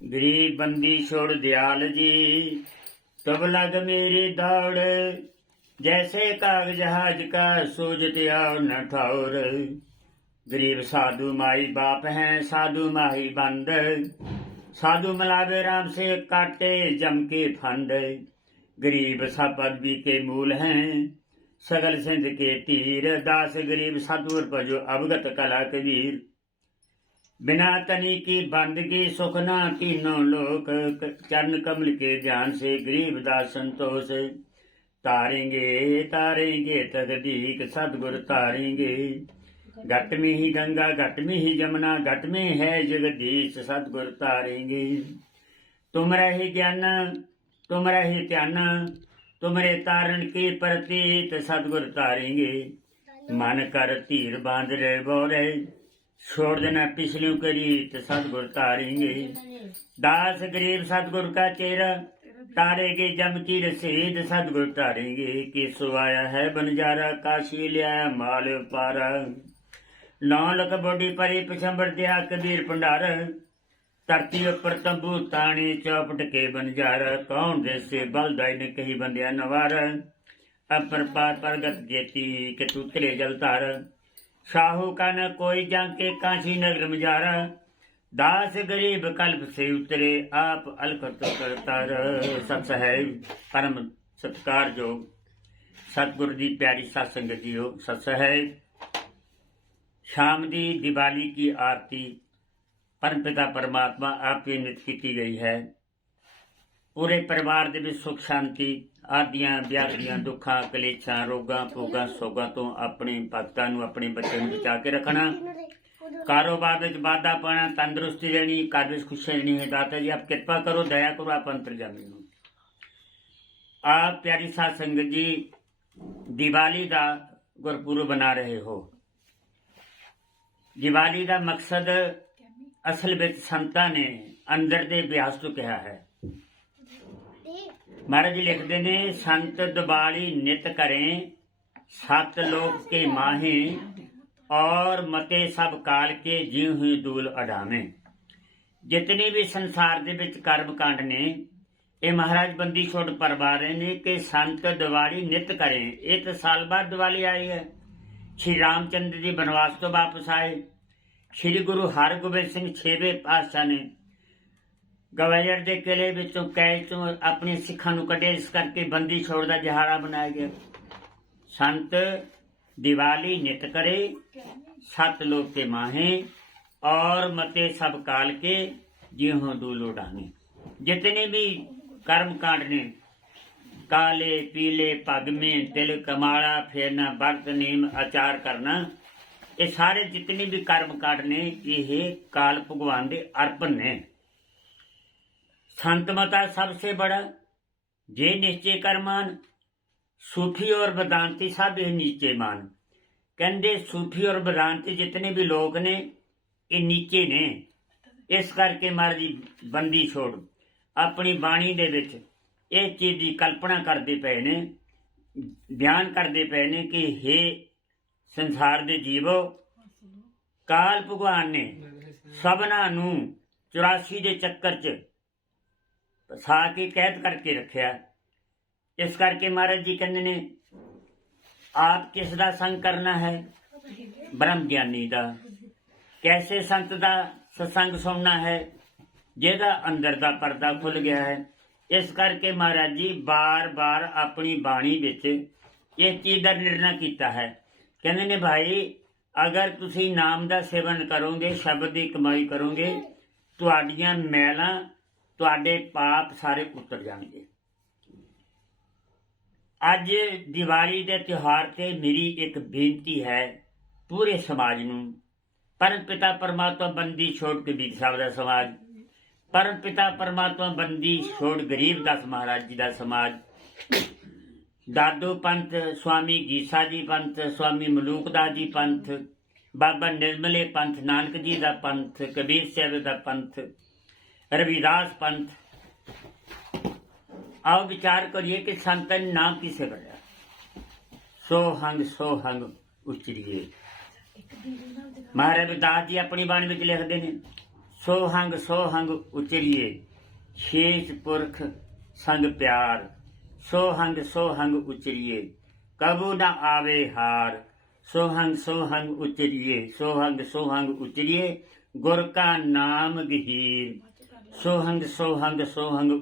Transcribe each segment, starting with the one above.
गरीब बंदी छोड़ दयाल जी, तब लग मेरी दौड़। जैसे काग जहाज का सूझत आओ न ठौर। गरीब साधु माई बाप हैं, साधु माही बंद। साधु मलावे राम से काटे जम के फंद। गरीब सब पदवी के मूल हैं, सगल सिंध के तीर। दास गरीब सतगुर पजो अवगत कला कबीर। बिना तनी की बंदगी सुख ना तीनों लोक। चरण कमल के ध्यान से गरीब दास संतोष। तारेंगे तारेंगे तकदीक सतगुर तारेंगे। घट में ही गंगा घट में ही जमुना, घट में है जगदीश सतगुर तारेंगे। तुम रहे ज्ञान तुम रहे ध्यान, तुमरे तारण के प्रतीत सतगुर तारेंगे। मन कर तीर बांध रहे बोरे, छोड़ देना पिछली करीत सतगुर तारेंगे। दास गरीब सतगुर का चेहरा, तारेंगे जम की रसीद सतगुर तारेंगे। केसो आया है बंजारा, काशी लिया माल पारा। 9 लख बोडी परी पिछंबर दिया कबीर भंडार। धरती उपर तंबू ताणी चौपट के बंजार। कौन देसे बलदाई ने कही बंदिया नवार। अपर पार परगत जेती के तूतरे जलतार। साहू का न कोई जाके काशी नगर मजारा। दास गरीब कल्प से उतरे, आप अलखत करतार। सत है परम सत्कार जो सतगुर दी प्यारी सत्संग जीओ। सत है शाम दी दिवाली की आरती परमपिता परमात्मा आपकी नित की गई है। पूरे परिवार दे विच सुख शांति आदियां व्याधियां दुखां कलेशां रोगां भोगां सोगां तो अपने भगतां नूं अपने बच्चों नूं बचा के रखना। कारोबार विच वाधा पाना, तंदुरुस्ती रहनी, घर विच खुशियां रहनी है। दाता जी आप कृपा करो, दया करो, आप अंतरजामी हो। आप प्यारी साध संगत जी दिवाली का गुरपुरब बना रहे हो। दिवाली का मकसद असल विच संतां ने अंदर दे अभ्यास तो कहा है। महाराज जी लिखते ने, संत दिवाली नित करें, 7 लोक के माहे, और मते सब काल के जीव हुई दूल अडावें। जितने भी संसार दे विच कर्म कांड ने, ये महाराज बंदी छोड़ परवा रहे ने कि संत दिवाली नित करें। ये तो साल बाद दिवाली आई है। श्री रामचंद्र जी बनवास तो वापस आए। श्री गुरु हरगोबिंद सिंह 6वें पातशाह ने गवालियर के किले विचों कैद चों अपने सिखां नूं कढिया, इस करके बंदी छोड़ दा दिहाड़ा बनाया गया। संत दिवाली नित करे, 7 लोक के माहे, और मते सब काल के जीहों दूल उडाने। जितने भी कर्म कांड ने, काले पीले पग में तिल कमाड़ा फेरना, व्रत नेम आचार करना, ये सारे जितने भी कर्म कांड ने ये काल भगवान दे अर्पण ने। संत मता सबसे बड़ा जे निश्चय करमान, सूफी और वेदांती सब ये नीचे मान। कहते सूफी और वेदांती जितने भी लोग ने ये नीचे ने। इस करके महाराज जी बंदी छोड़ अपनी बाणी दे विच इस चीज की कल्पना करते पे ने, बयान करते पे ने कि हे संसार दे जीवो, काल भगवान ने सबना नूं 84 दे चक्कर च फसा के कैद करके रखिया। इस करके महाराज जी कहते ने, आप किस दा संग करना है? ब्रह्म ज्ञानी दा। कैसे संत दा सत्संग सुनना है? जेदा अंदर दा पर्दा खुल गया है। इस करके महाराज जी बार बार अपनी बाणी विच इस चीज का निर्णय किया है। कहते ने भाई, अगर तुसी नाम का सेवन करोगे, शब्द की कमाई करोगे, तुहाडियां मैलां तुहाडे पाप सारे उतर जाएंगे। अज दिवाली के त्योहार से मेरी एक बेनती है पूरे समाज नूं। परम पिता परमात्मा बंदी छोड़ कबीर साहब का समाज, परम पिता परमात्मा बंदी छोड़ गरीब दास महाराज जी का समाज, दादू पंथ, स्वामी गीसा जी पंथ, स्वामी मलूक दास जी पंथ, बाबा निर्मले पंथ, नानक जी का पंथ, कबीर साहब का पंथ, रविदास पंथ। आओ विचार करिए कि संतन नाम किसे बढ़िया। सो हंग उचरिए। महाराज रविदास जी अपनी बाणी में लिखते हैं, सोहंग उचरिए शेष पुरख संग प्यार। सोहंग उचरिए कबू न आवे हार। सोहंग उचरिए सोहंग उचरिए गुर का नाम गहीर। सोहंग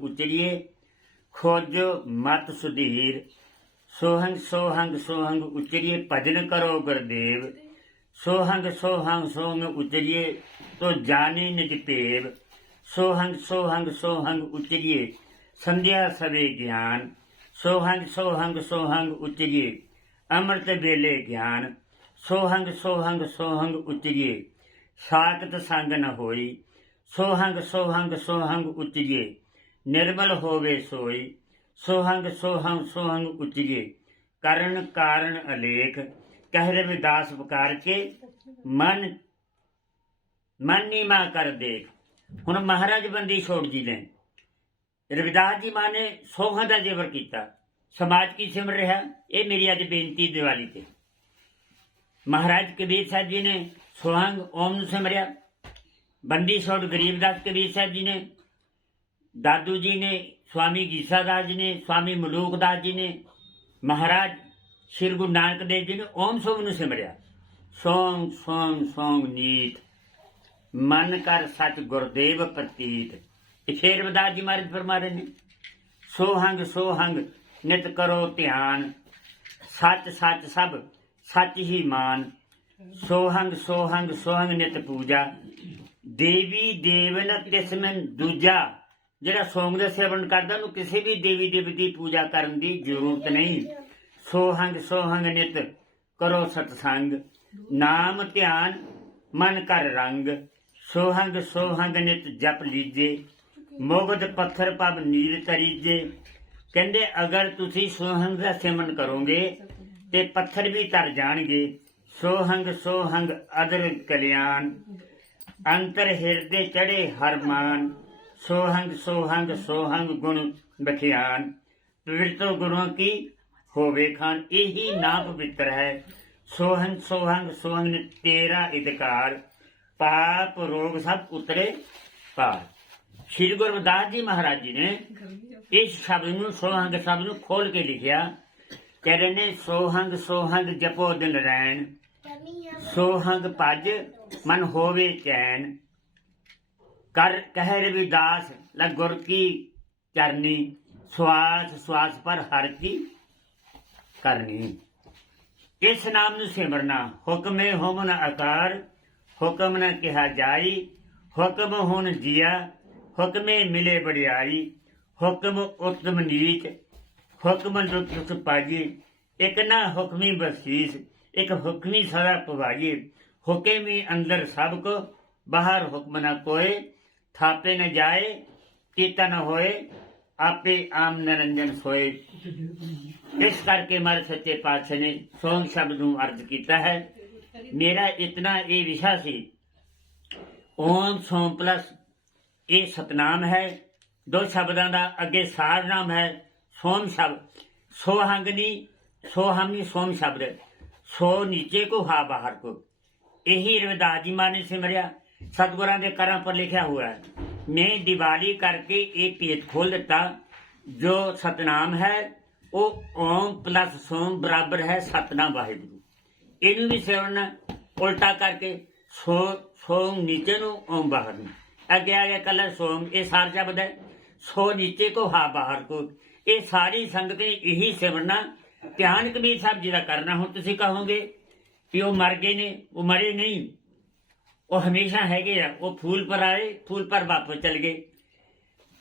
उचरिए खोजो मत सुधीर। सोहंग उचरिए भजन करो गुरदेव। सोहंग उचरिए तो जाने निज पेव। सोहंग उचरिए संध्या सवे ज्ञान। सोहंग उचरिए अमृत बेले ज्ञान। सोहंग उचरिए साकत संग न होई। सोहंग उचरिए निर्मल होवे सोई। सोहंग उचरिए करण कारण अलेख। कह रविदास पुकार के मन नीमा कर देख। ਹੁਣ ਮਹਾਰਾਜ ਬੰਦੀ ਛੋੜ ਜੀ ਨੇ ਰਵਿਦਾਸ ਜੀ ਮਾਂ ਨੇ ਸੋਹਾਂ ਦਾ ਜੇਵਰ ਕੀਤਾ। ਸਮਾਜ ਕੀ ਸਿਮਰ ਰਿਹਾ, ਇਹ ਮੇਰੀ ਅੱਜ ਬੇਨਤੀ ਦੀਵਾਲੀ ਤੇ। ਮਹਾਰਾਜ ਕਬੀਰ ਸਾਹਿਬ ਜੀ ਨੇ ਸੋਹੰਗ ਓਮ ਨੂੰ ਸਿਮਰਿਆ। ਬੰਦੀ ਛੋੜ ਗਰੀਬਦਾਸ ਕਬੀਰ ਸਾਹਿਬ ਜੀ ਨੇ, ਦਾਦੂ ਜੀ ਨੇ, स्वामी गीसा दास जी ने, स्वामी मलूक दास जी ने, महाराज श्री गुरु नानक देव जी ने ओम सोम नूं सिमरिया। सोंग नीत मन कर सच गुरदेव प्रतीत। शेर रविदास जी महाराज फरमा रहे ने सोहंग नित करो ध्यान। सच सब सच ही मान। सोहंग नित पूजा। देवी देवन किस्मन दूजा। ਜਿਹੜਾ ਸੋਂਗ ਦਾ ਸੇਵਨ ਕਰਦਾ ਉਹਨੂੰ ਕਿਸੇ ਵੀ ਦੇਵੀ ਦੇਵੀ ਦੀ ਪੂਜਾ ਕਰਨ ਦੀ ਜ਼ਰੂਰਤ ਨਹੀਂ। ਸੋਹੰਗ ਨਿਤ ਕਰੋ ਸਤਸੰਗ। ਨਾਮ ਧਿਆਨ ਮਨ ਕਰ ਰੰਗ। ਸੋਹੰਗ ਨਿਤ ਜਪ ਲੀਜੇ। ਮੁਗਧ ਪੱਥਰ ਪਬ ਨੀਰ ਤਰੀਜੇ। ਕਹਿੰਦੇ ਅਗਰ ਤੁਸੀਂ ਸੋਹੰਗ ਦਾ ਸੇਵਨ ਕਰੋਗੇ ਤੇ ਪੱਥਰ ਵੀ ਤਰ ਜਾਣਗੇ। ਸੋਹੰਗ ਅਦਰ ਕਲਿਆਣ। ਅੰਤਰ ਹਿਰਦੇ ਚੜੇ ਹਰਮਾਨ। सोहंग गुण बखियान। पवित्र गुरुओं की होवे खान। यही ना पवित्र है। सोहंग ने तेरा इदकार। पाप रोग सब उतरे पार। श्री गुरु रविदास जी महाराज जी ने इस शब्द नूं सोहंग शब्द नूं खोल के लिखिया। कह रहे ने सोहंग जपो दिन रैन। सोहंग भज मन होवे चैन। कर कह रविदास लग गुर की चरनी। श्वास पर हर की करनी। इस नाम नूं सिमरना। हुक्मे होमन आकार। हुक्म न कहा जाई। हुक्म हुन जिया। हुक्मे मिले बड़ियाई। हुक्म उत्तम नीच। हुक्म दुख पाइए। एक ना हुक्मी बसीस। एक हुक्मी सदा पवाइए। हुक्मी अंदर सब को बाहर हुक्म न कोय। थापे न जाए कीता न होए। आपे आम निरंजन सोए। इस करके हमारे सच्चे पातशाह ने सोंग शब्द नूं अर्ज किया है। मेरा इतना ये विशा सी। ओम सोम प्लस ये सतनाम है। दो शब्दों का अगे सार नाम है सोम शब्द। सोहंग नहीं सोम शब्द। सो नीचे को हा बाहर को। यही रविदास जी मां ने सिमरिया। सतगुरां दे करां पर लिखा हुआ है। मैं दिवाली करके ये भेद खोल दिता। जो सतनाम है वो ओम प्लस सोम बराबर है सतनाम वाहिगुरु। इनू भी सिमरना उल्टा करके सोम नीचे नू ओम बाहर नू। अगे आ गया कलर सोम। ये सार शब्द है। सो नीचे को हा बाहर को। ये सारी संगत ने यही सिमरना। ध्यान कबीर साहब जी का करना। हुण तुसीं कहोगे कि वो मर गए ने। वो मरे नहीं, वो हमेशा हैगे आ। वो फूल पर आए, फूल पर वापस चल गए।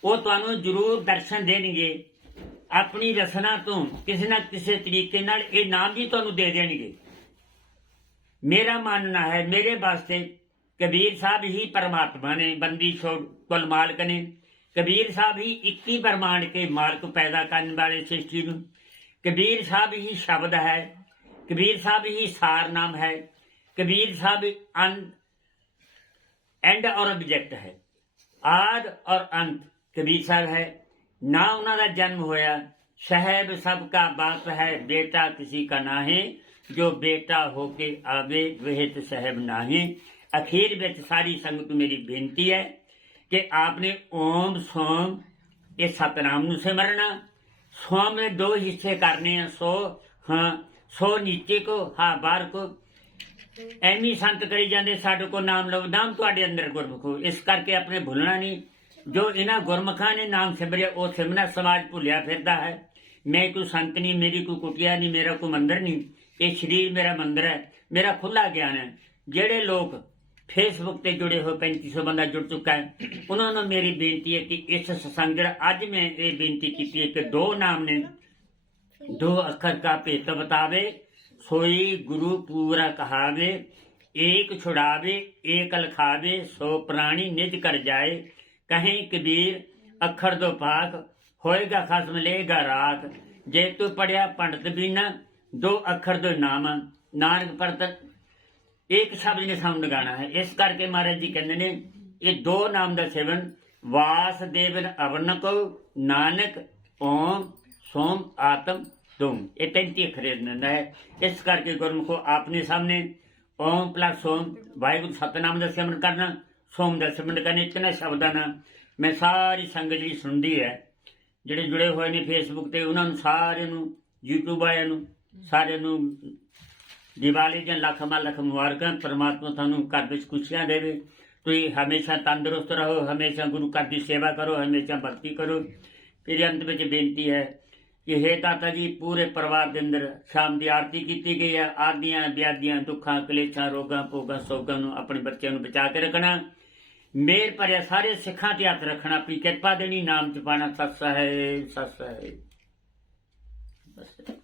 वो तुहानूं जरूर दर्शन देणगे। अपनी रसना तो किसी न किसी तरीके नाल ये नाम भी तुहानूं दे देणगे। मेरा मानना है मेरे वास्ते कबीर साहब ही परमात्मा ने। बंदी छोड़ कुल मालक ने। कबीर साहब ही 21 ब्रह्मांड के मालक पैदा करने वाले सृष्टि नूं। कबीर साहब ही शब्द है। कबीर साहब ही सार नाम है। कबीर साहब एंड और ऑब्जेक्ट है। आद और अंत कबीर साहब है। ना उन्होंने जन्म होया। साहेब सबका बाप है। बेटा किसी का ना है। जो बेटा होके आवे वह तो साहेब ना है। ਅਖੀਰ ਵਿੱਚ ਸਾਰੀ ਸੰਗਤ ਨੂੰ ਮੇਰੀ ਬੇਨਤੀ ਹੈ ਕਿ ਆਪਨੇ ਓਮ ਸੋਮ ਇਹ ਸਤਨਾਮ ਨੂੰ ਸਿਮਰਨਾ। ਸੋਮ ਦੇ ਦੋ ਹਿੱਸੇ ਕਰਨੇ ਆ, ਸੋ ਨੀਚੇ ਕੋ ਹਾਂ ਬਾਹਰ ਕੋ। ਐਵੇਂ ਸੰਤ ਕਰੀ ਜਾਂਦੇ ਸਾਡੇ ਕੋ ਨਾਮ ਲਓ, ਨਾਮ ਤੁਹਾਡੇ ਅੰਦਰ ਗੁਰਮੁਖ ਹੋ। ਇਸ ਕਰਕੇ ਆਪਣੇ ਭੁੱਲਣਾ ਨਹੀਂ। ਜੋ ਇਹਨਾਂ ਗੁਰਮੁਖਾਂ ਨੇ ਨਾਮ ਸਿਮਰਿਆ ਉਹ ਸਿਮਰਨਾ ਸਮਾਜ ਭੁੱਲਿਆ ਫਿਰਦਾ ਹੈ। ਮੈਂ ਕੋਈ ਸੰਤ ਨਹੀਂ, ਮੇਰੀ ਕੋਈ ਕੁਟਿਆ ਨਹੀਂ, ਮੇਰਾ ਕੋਈ ਮੰਦਰ ਨਹੀਂ। ਇਹ ਸਰੀਰ ਮੇਰਾ ਮੰਦਰ ਹੈ, ਮੇਰਾ ਖੁੱਲਾ ਗਿਆਨ ਹੈ। ਜਿਹੜੇ ਲੋਕ ਫੇਸਬੁੱਕ ਤੇ ਜੁੜੇ ਹੋਏ 3500 ਬੰਦਾ ਜੁੜ ਚੁੱਕਾ ਹੈ, ਉਹਨਾਂ ਨੂੰ ਮੇਰੀ ਬੇਨਤੀ ਹੈ ਕਿ ਇਸ ਸਤਸੰਗ ਜਿਹੜਾ ਅੱਜ ਮੈਂ ਇਹ ਬੇਨਤੀ ਕੀਤੀ ਹੈ ਕਿ ਦੋ ਨਾਮ ਨੇ, दो अखर का भेत बतावे, सोई गुरु पूरा कहावे। एक छुड़ावे एक लखावे, सो प्राणी निज कर जाए। कहीं कबीर अखर दो पाक, होएगा खसम लेगा राख। जे तू पढ़िया पंडित बीना, दो अखर दो नाम। नानक परत एक शब्द ने साउंड गाना है। इस करके महाराज जी कहते ने ये दो नाम का सेवन वासदेवन अवन को, नानक ओम सोम आत्म तुम, ये 35 अखरे दिंदा है। इस करके गुरमुखो आपने सामने ओम प्लस सोम वाहिगुरू सतनाम का सिमरन करना, सोम का सिमरन करना। इतना शब्दां नाल मैं सारी संगत जी सुनती है, ਜਿਹੜੇ जुड़े हुए ने फेसबुक ਤੇ ਉਹਨਾਂ ਨੂੰ ਸਾਰਿਆਂ ਨੂੰ, YouTube ਵਾਲਿਆਂ ਨੂੰ ਸਾਰਿਆਂ ਨੂੰ ਦੀਵਾਲੀ ਦੀਆਂ ਲੱਖ ਮੁਬਾਰਕਾਂ। परमात्मा ਤੁਹਾਨੂੰ ਘਰ ਵਿੱਚ ਖੁਸ਼ੀਆਂ ਦੇਵੇ। ਤੁਸੀਂ ਹਮੇਸ਼ਾ ਤੰਦਰੁਸਤ ਰਹੋ, ਹਮੇਸ਼ਾ ਗੁਰੂ ਘਰ ਦੀ ਸੇਵਾ ਕਰੋ, ਹਮੇਸ਼ਾ ਭਗਤੀ ਕਰੋ। ਫਿਰ ਅੰਤ ਵਿੱਚ ਬੇਨਤੀ ਹੈ कि हे दाता जी पूरे परिवार के अंदर शाम की आरती की गई है। आदियां व्याधियां दुखा कलेशा रोगां भोगां सोगां नूं अपने बच्चों को बचा के रखना। मेहर भरिया सारे सिखां ते हथ रखना, अपनी कृपा देनी, नाम च पाना। सत है बस।